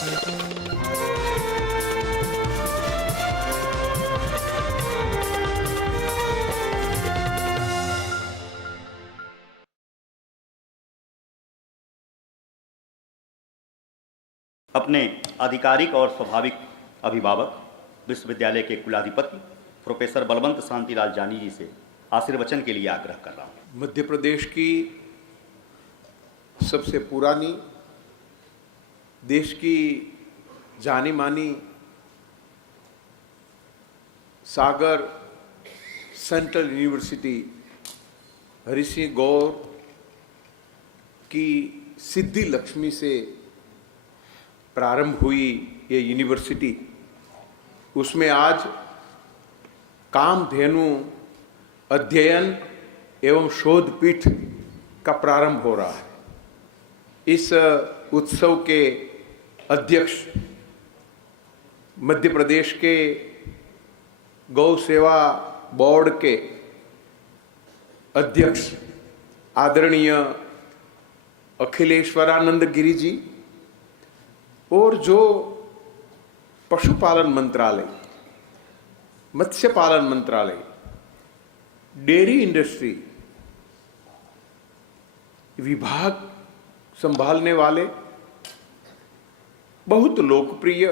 अपने आधिकारिक और स्वाभाविक अभिभावक विश्वविद्यालय के कुलाधिपति प्रोफेसर बलवंत शांतिलाल जानी जी से आशीर्वचन के लिए आग्रह कर रहा हूँ। मध्य प्रदेश की सबसे पुरानी, देश की जानी मानी सागर सेंट्रल यूनिवर्सिटी हरि सिंह गौर की सिद्धि लक्ष्मी से प्रारंभ हुई ये यूनिवर्सिटी, उसमें आज कामधेनु अध्ययन एवं शोध पीठ का प्रारंभ हो रहा है। इस उत्सव के अध्यक्ष मध्य प्रदेश के गौ सेवा बोर्ड के अध्यक्ष आदरणीय अखिलेश्वरानंद गिरी जी और जो पशुपालन मंत्रालय, मत्स्य पालन मंत्रालय, डेयरी इंडस्ट्री विभाग संभालने वाले बहुत लोकप्रिय,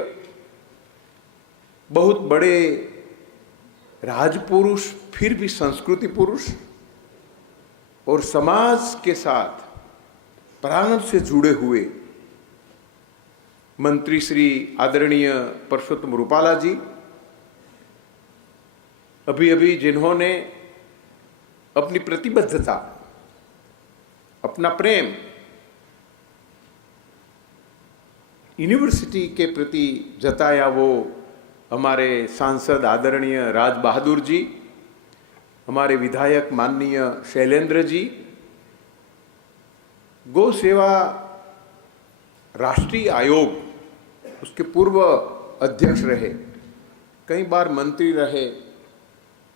बहुत बड़े राजपुरुष, फिर भी संस्कृति पुरुष और समाज के साथ प्रारंभ से जुड़े हुए मंत्री श्री आदरणीय परषोत्तम रूपाला जी, अभी अभी जिन्होंने अपनी प्रतिबद्धता, अपना प्रेम यूनिवर्सिटी के प्रति जताया, वो हमारे सांसद आदरणीय राज बहादुर जी, हमारे विधायक माननीय शैलेंद्र जी, गौ सेवा राष्ट्रीय आयोग उसके पूर्व अध्यक्ष रहे, कई बार मंत्री रहे,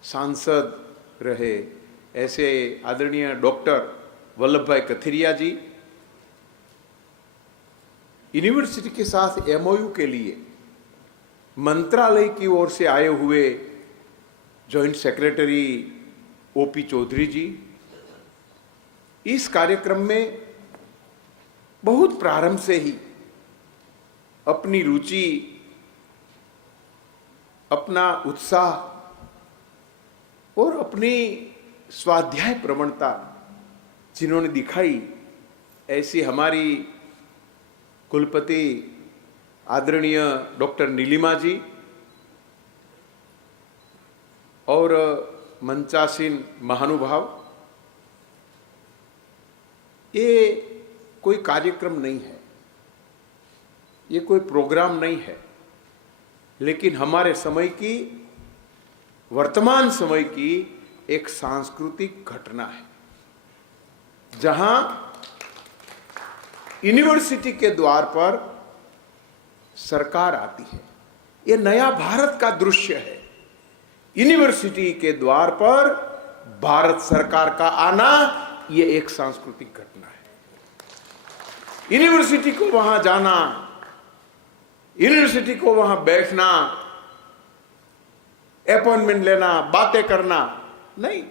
सांसद रहे, ऐसे आदरणीय डॉक्टर वल्लभ भाई कथिरिया जी, यूनिवर्सिटी के साथ एमओयू के लिए मंत्रालय की ओर से आए हुए जॉइंट सेक्रेटरी ओपी चौधरी जी, इस कार्यक्रम में बहुत प्रारंभ से ही अपनी रुचि, अपना उत्साह और अपनी स्वाध्याय प्रवणता जिन्होंने दिखाई, ऐसी हमारी कुलपति आदरणीय डॉक्टर नीलिमा जी और मंचासीन महानुभाव, ये कोई कार्यक्रम नहीं है, ये कोई प्रोग्राम नहीं है, लेकिन हमारे समय की, वर्तमान समय की एक सांस्कृतिक घटना है, जहां यूनिवर्सिटी के द्वार पर सरकार आती है। ये नया भारत का दृश्य है। यूनिवर्सिटी के द्वार पर भारत सरकार का आना, ये एक सांस्कृतिक घटना है। यूनिवर्सिटी को वहां जाना, यूनिवर्सिटी को वहां बैठना, अपॉइंटमेंट लेना, बातें करना नहीं,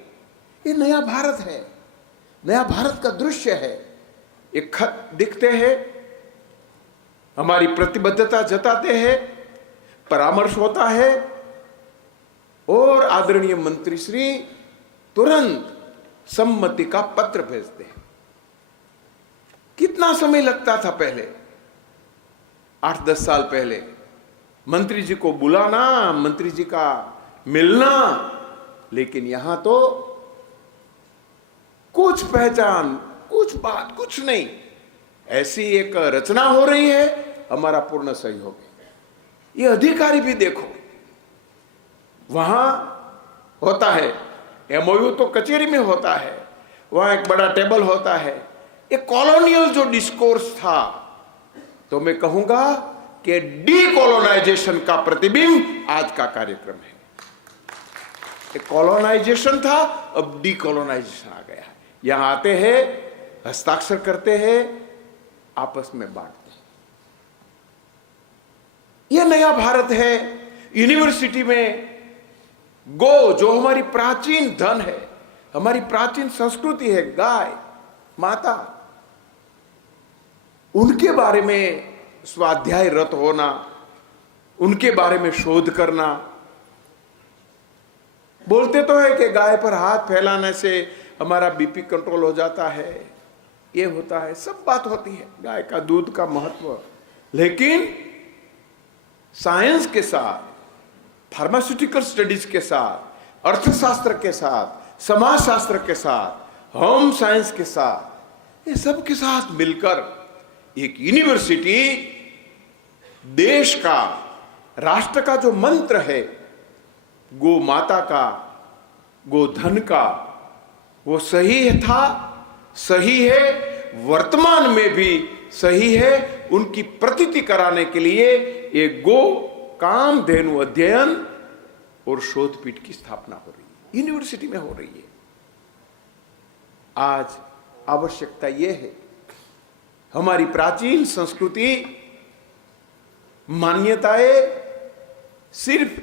ये नया भारत है, नया भारत का दृश्य है। एक खत लिखते हैं, हमारी प्रतिबद्धता जताते हैं, परामर्श होता है और आदरणीय मंत्री श्री तुरंत सम्मति का पत्र भेजते हैं। कितना समय लगता था पहले, 8-10 साल पहले, मंत्री जी को बुलाना, मंत्री जी का मिलना, लेकिन यहां तो कुछ पहचान, कुछ बात, कुछ नहीं, ऐसी एक रचना हो रही है, हमारा पूर्ण सहयोग है। ये अधिकारी भी देखो, वहां होता है, एमओयू तो कचेरी में होता है, वहां एक बड़ा टेबल होता है। एक कॉलोनियल जो डिस्कोर्स था, तो मैं कहूंगा कि डीकोलोनाइजेशन का प्रतिबिंब आज का कार्यक्रम है। एक कॉलोनाइजेशन था, अब डीकोलोनाइजेशन आ गया है। यहां आते हैं, हस्ताक्षर करते हैं, आपस में बांटते हैं। यह नया भारत है। यूनिवर्सिटी में गो, जो हमारी प्राचीन धन है, हमारी प्राचीन संस्कृति है, गाय माता, उनके बारे में स्वाध्याय रत होना, उनके बारे में शोध करना। बोलते तो है कि गाय पर हाथ फैलाने से हमारा बीपी कंट्रोल हो जाता है, ये होता है, सब बात होती है, गाय का दूध का महत्व। लेकिन साइंस के साथ, फार्मास्यूटिकल स्टडीज के साथ, अर्थशास्त्र के साथ, समाजशास्त्र के साथ, होम साइंस के साथ, ये सब के साथ मिलकर एक यूनिवर्सिटी देश का, राष्ट्र का जो मंत्र है, गो माता का, गोधन का, वो सही था, सही है, वर्तमान में भी सही है। उनकी प्रतीति कराने के लिए एक गो कामधेनु अध्ययन और शोध पीठ की स्थापना हो रही है, यूनिवर्सिटी में हो रही है। आज आवश्यकता यह है, हमारी प्राचीन संस्कृति, मान्यताएं सिर्फ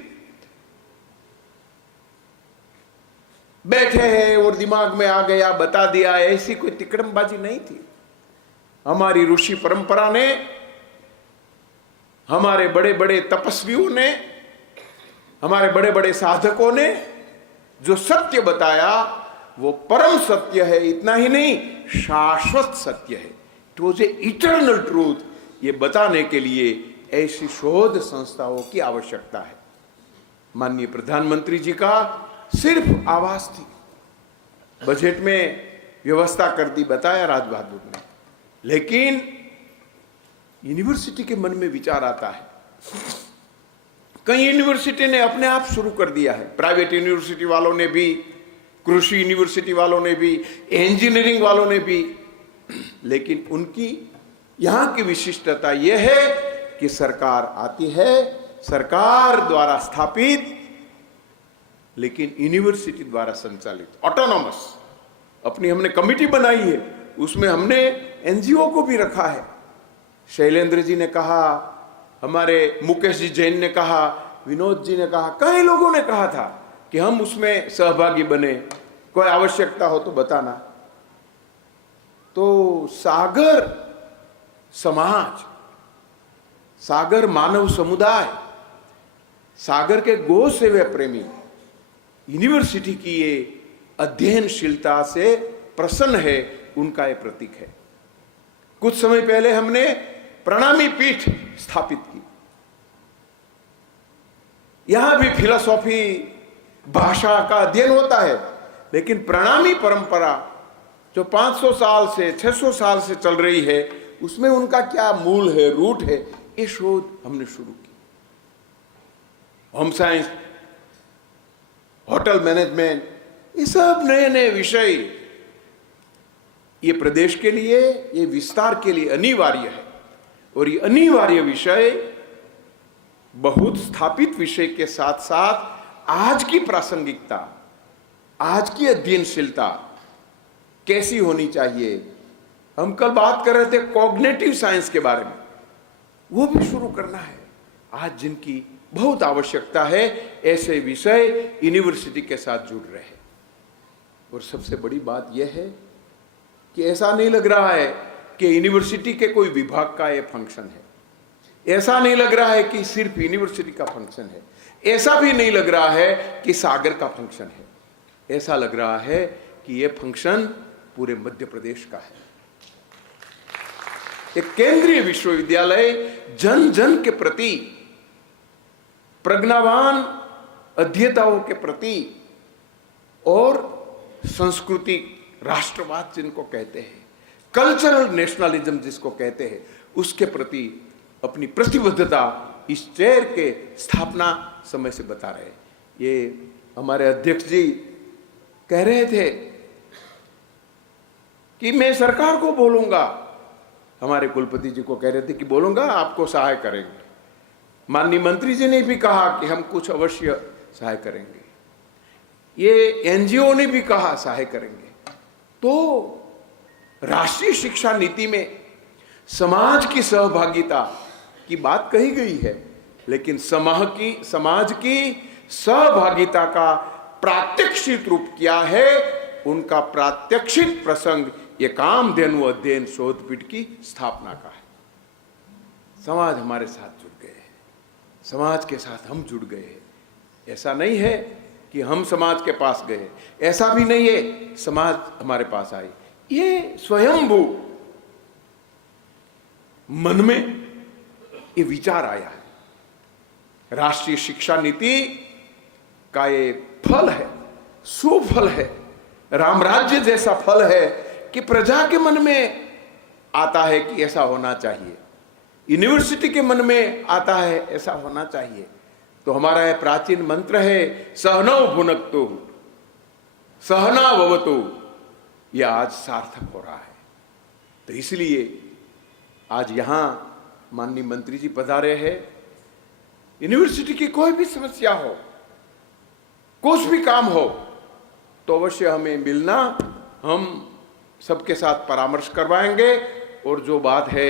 बैठे हैं और दिमाग में आ गया, बता दिया, ऐसी कोई तिकड़मबाजी नहीं थी। हमारी ऋषि परंपरा ने, हमारे बड़े बड़े तपस्वियों ने, हमारे बड़े बड़े साधकों ने जो सत्य बताया वो परम सत्य है। इतना ही नहीं, शाश्वत सत्य है। It was a eternal truth. ये बताने के लिए ऐसी शोध संस्थाओं की आवश्यकता है। माननीय प्रधानमंत्री जी का सिर्फ आवाज थी, बजट में व्यवस्था कर दी, बताया राज बहादुर ने, लेकिन यूनिवर्सिटी के मन में विचार आता है। कई यूनिवर्सिटी ने अपने आप शुरू कर दिया है, प्राइवेट यूनिवर्सिटी वालों ने भी, कृषि यूनिवर्सिटी वालों ने भी, इंजीनियरिंग वालों ने भी। लेकिन उनकी यहां की विशिष्टता यह है कि सरकार आती है, सरकार द्वारा स्थापित, लेकिन यूनिवर्सिटी द्वारा संचालित, ऑटोनॉमस। अपनी हमने कमिटी बनाई है, उसमें हमने एनजीओ को भी रखा है। शैलेंद्र जी ने कहा, हमारे मुकेश जी जैन ने कहा, विनोद जी ने कहा, कई लोगों ने कहा था कि हम उसमें सहभागी बने, कोई आवश्यकता हो तो बताना। तो सागर समाज, सागर मानव समुदाय, सागर के गो सेवा प्रेमी यूनिवर्सिटी की ये अध्ययनशीलता से प्रसन्न है, उनका ये प्रतीक है। कुछ समय पहले हमने प्रणामी पीठ स्थापित की। यहां भी फिलॉसफी, भाषा का अध्ययन होता है, लेकिन प्रणामी परंपरा जो 500 साल से 600 साल से चल रही है, उसमें उनका क्या मूल है, रूट है, ये शोध हमने शुरू की। होम साइंस, होटल मैनेजमेंट, ये सब नए नए विषय ये प्रदेश के लिए, ये विस्तार के लिए अनिवार्य है। और ये अनिवार्य विषय बहुत स्थापित विषय के साथ साथ आज की प्रासंगिकता, आज की अध्ययनशीलता कैसी होनी चाहिए। हम कल बात कर रहे थे कॉग्निटिव साइंस के बारे में, वो भी शुरू करना है। आज जिनकी बहुत आवश्यकता है, ऐसे विषय यूनिवर्सिटी के साथ जुड़ रहे हैं। और सबसे बड़ी बात यह है कि ऐसा नहीं लग रहा है कि यूनिवर्सिटी के कोई विभाग का ये फंक्शन है, ऐसा नहीं लग रहा है कि सिर्फ यूनिवर्सिटी का फंक्शन है, ऐसा भी नहीं लग रहा है कि सागर का फंक्शन है। ऐसा लग रहा है कि यह फंक्शन पूरे मध्य प्रदेश का है। एक केंद्रीय विश्वविद्यालय जन जन के प्रति, प्रज्ञावान अध्येताओं के प्रति और संस्कृति राष्ट्रवाद जिनको कहते हैं, कल्चरल नेशनलिज्म जिसको कहते हैं, उसके प्रति अपनी प्रतिबद्धता इस चेयर के स्थापना समय से बता रहे हैं। ये हमारे अध्यक्ष जी कह रहे थे कि मैं सरकार को बोलूंगा, हमारे कुलपति जी को कह रहे थे कि बोलूंगा, आपको सहाय करेंगे। माननीय मंत्री जी ने भी कहा कि हम कुछ अवश्य सहाय करेंगे। ये एनजीओ ने भी कहा सहाय करेंगे। तो राष्ट्रीय शिक्षा नीति में समाज की सहभागिता की बात कही गई है, लेकिन समाज की सहभागिता का प्रात्यक्षिक रूप क्या है, उनका प्रात्यक्षिक प्रसंग ये कामधेनु अध्ययन शोधपीठ की स्थापना का है। समाज हमारे साथ जुड़ गए हैं, समाज के साथ हम जुड़ गए हैं। ऐसा नहीं है कि हम समाज के पास गए, ऐसा भी नहीं है समाज हमारे पास आई। ये स्वयंभू मन में ये विचार आया है। राष्ट्रीय शिक्षा नीति का ये फल है, सुफल है, राम राज्य जैसा फल है कि प्रजा के मन में आता है कि ऐसा होना चाहिए, यूनिवर्सिटी के मन में आता है ऐसा होना चाहिए। तो हमारा यह प्राचीन मंत्र है, सहनौ भुनक्तु सहना भवतु, यह आज सार्थक हो रहा है। तो इसलिए आज यहां माननीय मंत्री जी पधारे हैं। यूनिवर्सिटी की कोई भी समस्या हो, कुछ भी काम हो, तो अवश्य हमें मिलना, हम सबके साथ परामर्श करवाएंगे और जो बात है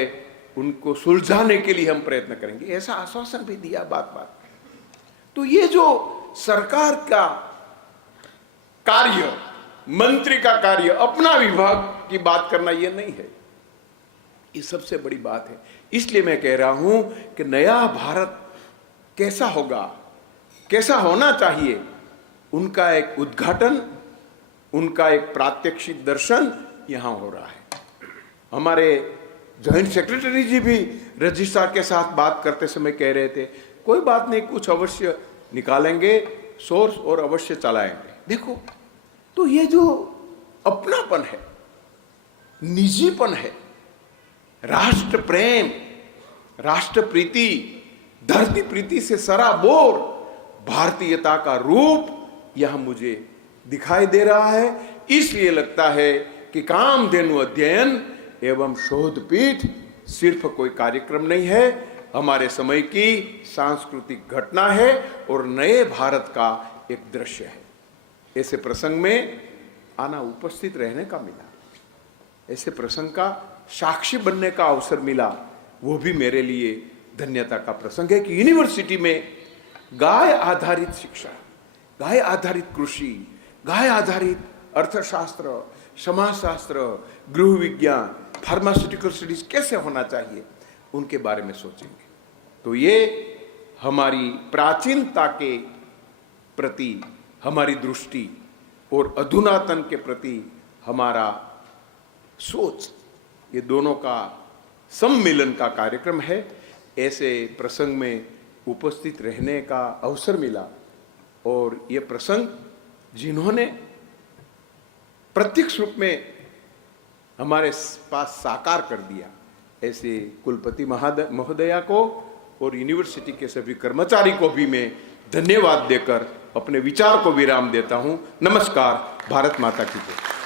उनको सुलझाने के लिए हम प्रयत्न करेंगे, ऐसा आश्वासन भी दिया बात बात। तो ये जो सरकार का कार्य, मंत्री का कार्य, अपना विभाग की बात करना ये नहीं है, ये सबसे बड़ी बात है। इसलिए मैं कह रहा हूं कि नया भारत कैसा होगा, कैसा होना चाहिए, उनका एक उद्घाटन, उनका एक प्रात्यक्षिक दर्शन यहां हो रहा है। हमारे जॉइंट सेक्रेटरी जी भी रजिस्ट्रार के साथ बात करते समय कह रहे थे, कोई बात नहीं, कुछ अवश्य निकालेंगे सोर्स और अवश्य चलाएंगे। देखो, तो ये जो अपनापन है, निजीपन है, राष्ट्र प्रेम, राष्ट्र प्रीति, धरती प्रीति से सराबोर भारतीयता का रूप यह मुझे दिखाई दे रहा है। इसलिए लगता है कि कामधेनु अध्ययन एवं शोधपीठ सिर्फ कोई कार्यक्रम नहीं है, हमारे समय की सांस्कृतिक घटना है और नए भारत का एक दृश्य है। ऐसे प्रसंग में आना, उपस्थित रहने का मिला, ऐसे प्रसंग का साक्षी बनने का अवसर मिला, वो भी मेरे लिए धन्यता का प्रसंग है कि यूनिवर्सिटी में गाय आधारित शिक्षा, गाय आधारित कृषि, गाय आधारित अर्थशास्त्र, समाजशास्त्र, गृह विज्ञान, फार्मास्यूटिकल स्टडीज कैसे होना चाहिए, उनके बारे में सोचेंगे। तो ये हमारी प्राचीनता के प्रति हमारी दृष्टि और अधुनातन के प्रति हमारा सोच, ये दोनों का सम्मिलन का कार्यक्रम है। ऐसे प्रसंग में उपस्थित रहने का अवसर मिला और ये प्रसंग जिन्होंने प्रत्यक्ष रूप में हमारे पास साकार कर दिया, ऐसे कुलपति महोदया को और यूनिवर्सिटी के सभी कर्मचारी को भी मैं धन्यवाद देकर अपने विचार को विराम देता हूं। नमस्कार। भारत माता की जय।